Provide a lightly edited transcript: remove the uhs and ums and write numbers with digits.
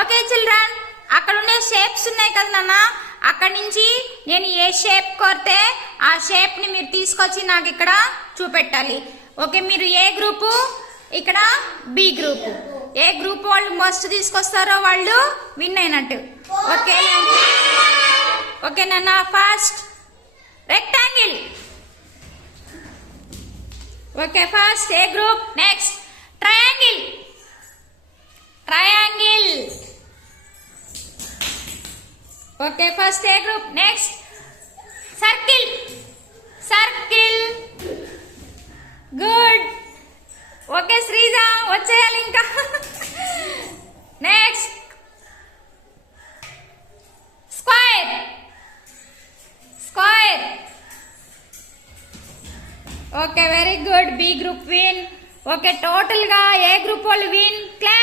Okay children, అక్కడ ఉండే shapes ఉన్నాయి కదా నాన్న, అక్కడ నుంచి నేను ఏ షేప్ కోరితే ఆ షేప్ ని మీరు తీసుకొచ్చి నాకు ఇక్కడ చూపెట్టాలి. ఓకే, మీరు ఏ గ్రూపు, ఇక్కడ బి గ్రూపు. ఏ గ్రూప్ వాళ్ళు మస్ట్ తీసుకొస్తారో వాళ్ళు విన్ అయినట్టు. ఓకే ఓకే నాన్న. First rectangle. Okay, first A group. Next triangle. Triangle. Okay, first A group. Next circle. Circle. Good. Okay Sreeja, వచ్చేయాలి ఇంకా. Next square. Square. Okay, very good. B group win. Okay, total గా A group వాళ్ళు win?